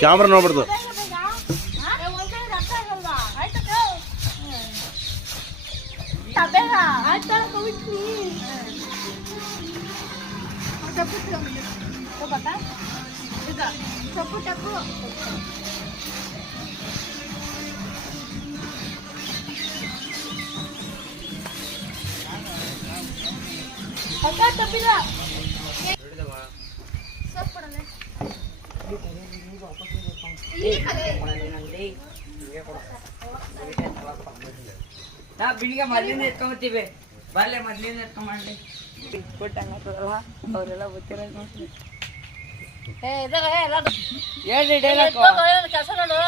Camera ನೋಡ್ಬಿಡ್ದು. ಬಿಳಿಗೆ ಮೊದಲಿಂದ ಎತ್ಕೊಂಬತ್ತೀವಿ ಬಾಲ್ಯ ಮೊದಲಿಂದ ಎತ್ಕೊಂಡ್ಲಿ ಕೊಟ್ಟಂಗಲ್ಲ ಅವರೆಲ್ಲ ಗೊತ್ತಿರೋ ನೋಡ್ತೀವಿ. ಹೇಳ್ರಿ ಡೈಲಾಗ್ ಕೆಲಸ ನೋಡು.